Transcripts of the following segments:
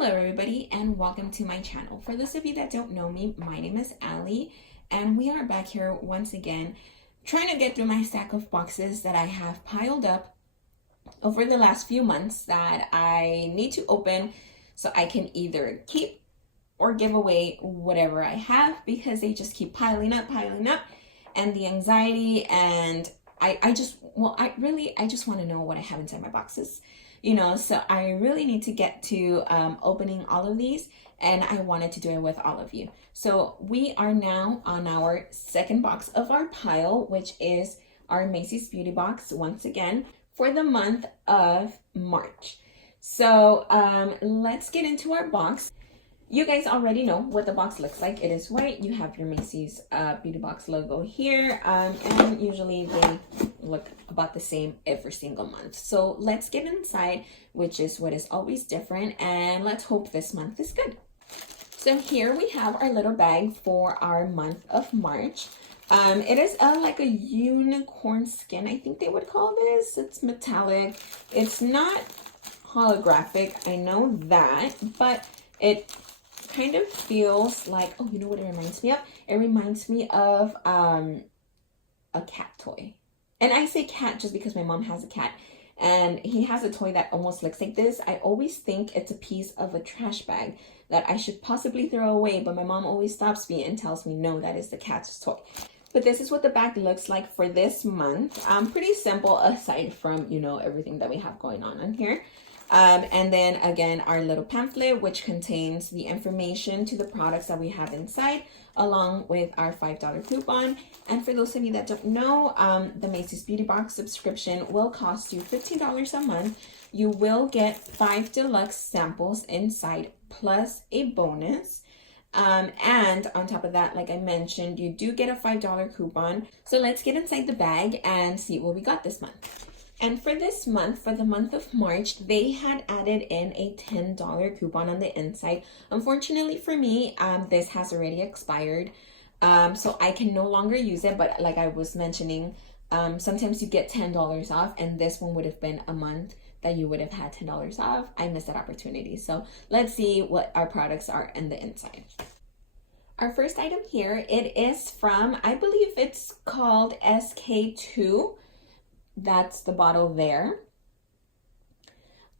Hello everybody and welcome to my channel. For those of you that don't know me, my name is Ali and we are back here once again trying to get through my stack of boxes that I have piled up over the last few months that I need to open so I can either keep or give away whatever I have because they just keep piling up and the anxiety and I just want to know what I have inside my boxes. So I really need to get to opening all of these, and I wanted to do it with all of you. So we are now on our second box of our pile, which is our Macys Beauty Box once again for the month of March. So let's get into our box. You guys already know what the box looks like. It is white. You have your Macys Beauty Box logo here, and usually they look about the same every single month. So let's get inside, which is what is always different, and let's hope this month is good. So here we have our little bag for our month of March. It is like a unicorn skin, I think they would call this. It's metallic. It's not holographic, I know that, but it kind of feels like, oh, you know what it reminds me of? It reminds me of a cat toy. And I say cat just because my mom has a cat and he has a toy that almost looks like this. I always think it's a piece of a trash bag that I should possibly throw away, but my mom always stops me and tells me, no, that is the cat's toy. But this is what the bag looks like for this month. Pretty simple aside from, everything that we have going on in here. And then again, our little pamphlet, which contains the information to the products that we have inside, along with our $5 coupon. And for those of you that don't know, the Macys Beauty Box subscription will cost you $15 a month. You will get 5 deluxe samples inside, plus a bonus. And on top of that, like I mentioned, you do get a $5 coupon. So let's get inside the bag and see what we got this month. And for this month, for the month of March, they had added in a $10 coupon on the inside. Unfortunately for me, this has already expired. So I can no longer use it. But like I was mentioning, sometimes you get $10 off, and this one would have been a month that you would have had $10 off. I missed that opportunity. So let's see what our products are in the inside. Our first item here, it is from, I believe it's called SK2. That's the bottle there.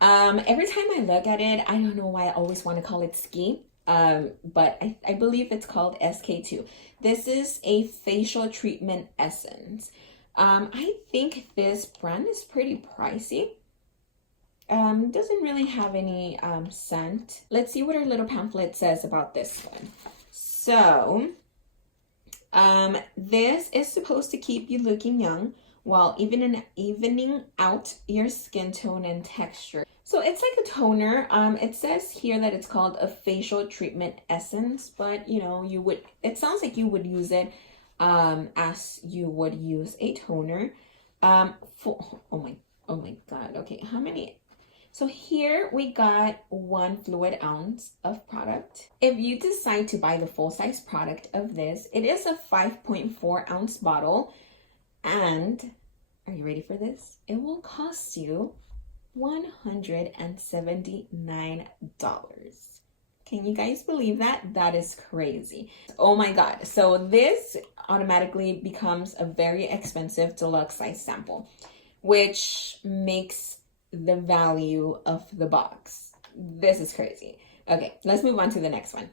Every time I look at it, I don't know why I always want to call it ski. But I believe it's called SK2. This is a facial treatment essence. I think this brand is pretty pricey. Doesn't really have any scent. Let's see what our little pamphlet says about this one. So, this is supposed to keep you looking young while evening out your skin tone and texture. So it's like a toner. It says here that it's called a facial treatment essence, but it sounds like you would use it as you would use a toner. Oh my god. Okay, how many? So here we got 1 fluid ounce of product. If you decide to buy the full size product of this, it is a 5.4 ounce bottle. And are you ready for this? It will cost you $179. Can you guys believe that? That is crazy. Oh my god. So this automatically becomes a very expensive deluxe size sample, which makes the value of the box. This is crazy. Okay, let's move on to the next one.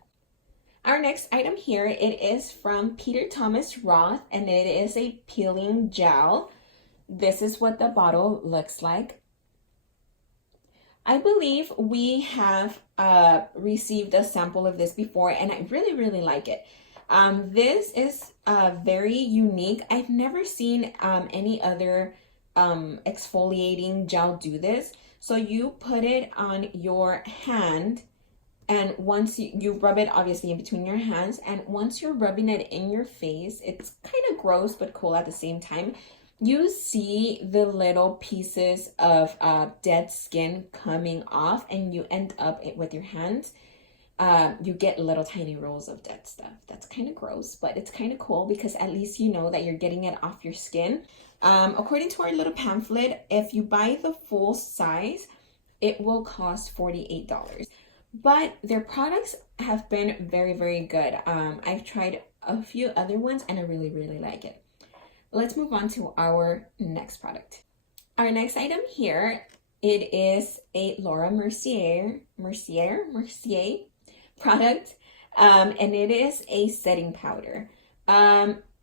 Our next item here, it is from Peter Thomas Roth, and it is a peeling gel. This is what the bottle looks like. I believe we have received a sample of this before, and I really like it. This is very unique. I've never seen any other exfoliating gel do this. So you put it on your hand, and once you rub it obviously in between your hands, and once you're rubbing it in your face, it's kind of gross but cool at the same time. You see the little pieces of dead skin coming off, and you end up with your hands. You get little tiny rolls of dead stuff. That's kind of gross, but it's kind of cool because at least you know that you're getting it off your skin. According to our little pamphlet, if you buy the full size, it will cost $48. but their products have been very, very good. I've tried a few other ones and I really, really like it. Let's move on to our next product. Our next item here, it is a Laura Mercier product, and it is a setting powder.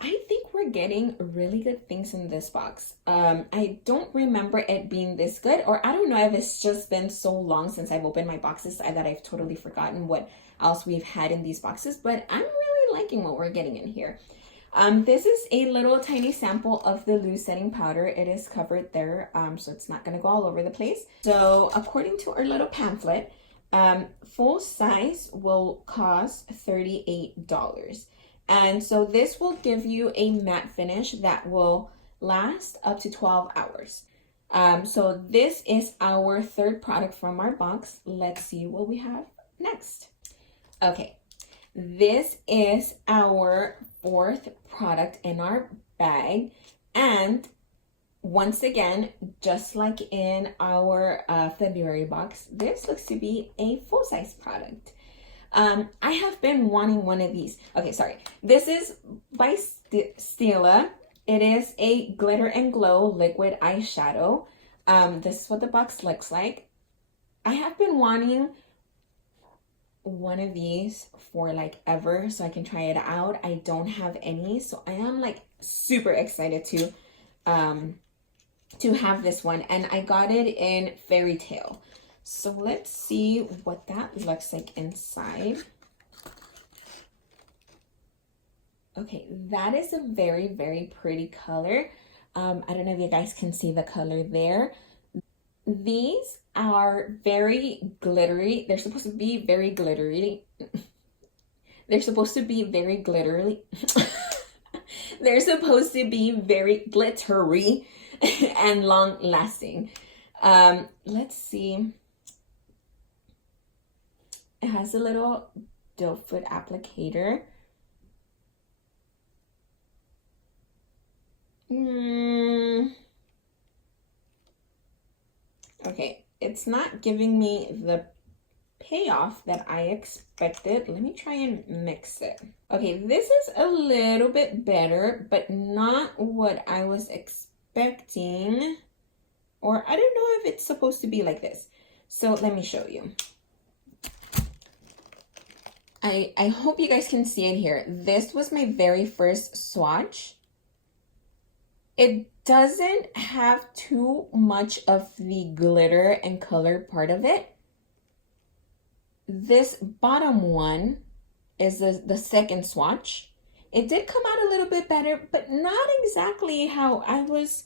I think we're getting really good things in this box. I don't remember it being this good, or I don't know if it's just been so long since I've opened my boxes that I've totally forgotten what else we've had in these boxes, but I'm really liking what we're getting in here. This is a little tiny sample of the loose setting powder. It is covered there, so it's not going to go all over the place. So according to our little pamphlet, full size will cost $38. And so this will give you a matte finish that will last up to 12 hours. So this is our third product from our box. Let's see what we have next. Okay, this is our fourth product in our bag. And once again, just like in our February box, this looks to be a full-size product. I have been wanting one of these. Okay, sorry. This is by Stila. It is a glitter and glow liquid eyeshadow. This is what the box looks like. I have been wanting one of these for like ever, so I can try it out. I don't have any, so I am like super excited to have this one, and I got it in Fairy Tale. So let's see what that looks like inside. Okay, that is a very, very pretty color. I don't know if you guys can see the color there. These are very glittery. They're supposed to be very glittery. They're supposed to be very glittery. They're supposed to be very glittery and long lasting. Let's see. It has a little doe foot applicator. Okay, it's not giving me the payoff that I expected. Let me try and mix it. Okay, this is a little bit better, but not what I was expecting. Or I don't know if it's supposed to be like this. So let me show you. I hope you guys can see it here. This was my very first swatch. It doesn't have too much of the glitter and color part of it. This bottom one is the second swatch. It did come out a little bit better, but not exactly how I was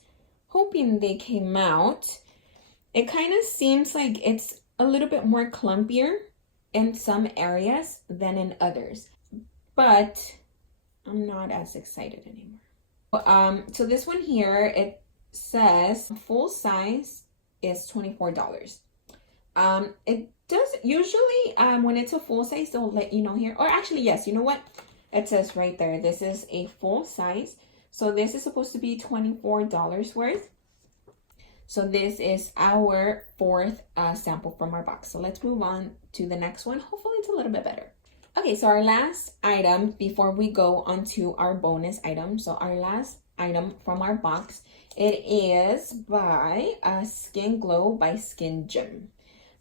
hoping they came out. It kind of seems like it's a little bit more clumpier in some areas than in others, but I'm not as excited anymore. So this one here, it says full size is $24. It does usually, when it's a full size, they'll let you know here, or actually, yes, you know what? It says right there, this is a full size. So this is supposed to be $24 worth. So this is our fourth sample from our box. So let's move on to the next one. Hopefully it's a little bit better. Okay, so our last item before we go on to our bonus item. So our last item from our box, it is by Skin Glow by Skin Gym.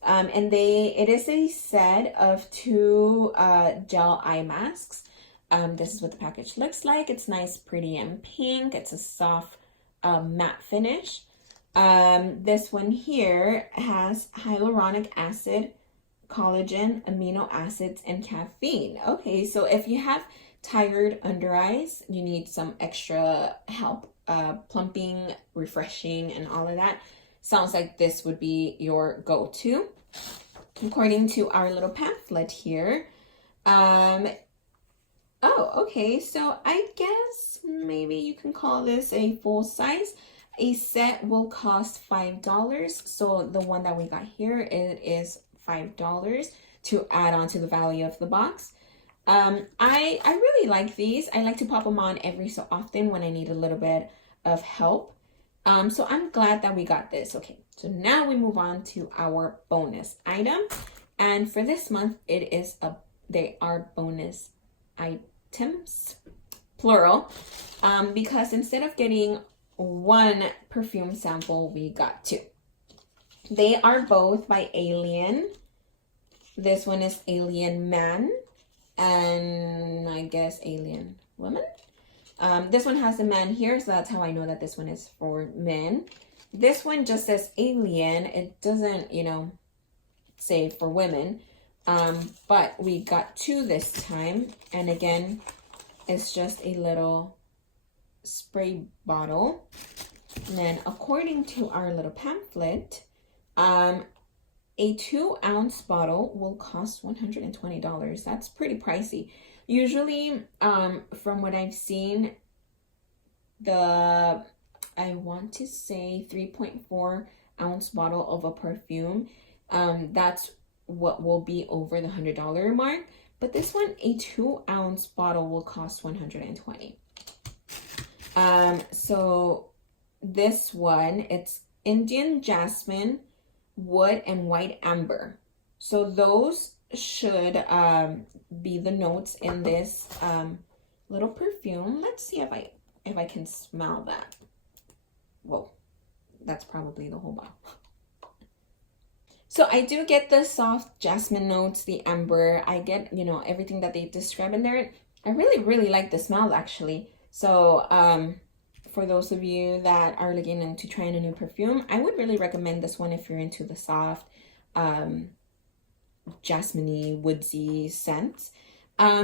And it is a set of 2 gel eye masks. This is what the package looks like. It's nice, pretty, and pink. It's a soft matte finish. This one here has hyaluronic acid, collagen, amino acids, and caffeine. Okay, so if you have tired under eyes, you need some extra help, plumping, refreshing, and all of that. Sounds like this would be your go-to. According to our little pamphlet here. Oh, okay, so I guess maybe you can call this a full size. A set will cost $5. So the one that we got here, it is $5 to add on to the value of the box. I really like these. I like to pop them on every so often when I need a little bit of help. So I'm glad that we got this. Okay, so now we move on to our bonus item. And for this month, they are bonus items, plural, because instead of getting one perfume sample, we got two. They are both by Alien. This one is Alien Man, and I guess Alien Woman. This one has a man here, so that's how I know that this one is for men. This one just says Alien. It doesn't, say for women. But we got two this time. And again, it's just a little spray bottle. And then according to our little pamphlet, a 2-ounce bottle will cost $120. That's pretty pricey. Usually, from what I've seen, I want to say 3.4-ounce bottle of a perfume, that's what will be over the $100 mark. But this one, a 2-ounce bottle will cost $120. So this one, it's Indian jasmine, wood, and white amber. So those should be the notes in this little perfume. Let's see if I can smell that. Whoa, that's probably the whole bottle. So I do get the soft jasmine notes, the amber. I get, everything that they describe in there. I really, really like the smell, actually. So for those of you that are looking into trying a new perfume, I would really recommend this one if you're into the soft, jasmine-y, woodsy scents.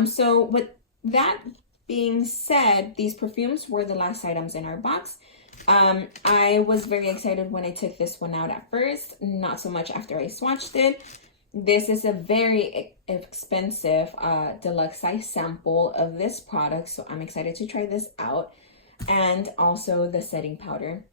So with that being said, these perfumes were the last items in our box. I was very excited when I took this one out at first, not so much after I swatched it. This is a very expensive deluxe size sample of this product, so I'm excited to try this out. And also the setting powder.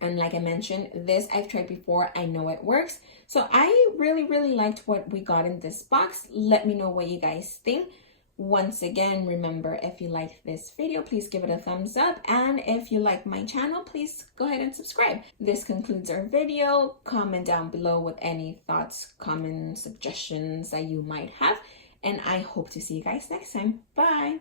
And like I mentioned, this I've tried before. I know it works. So I really, really liked what we got in this box. Let me know what you guys think. Once again, remember, if you like this video, please give it a thumbs up. And if you like my channel, please go ahead and subscribe. This concludes our video. Comment down below with any thoughts, comments, suggestions that you might have. And I hope to see you guys next time. Bye.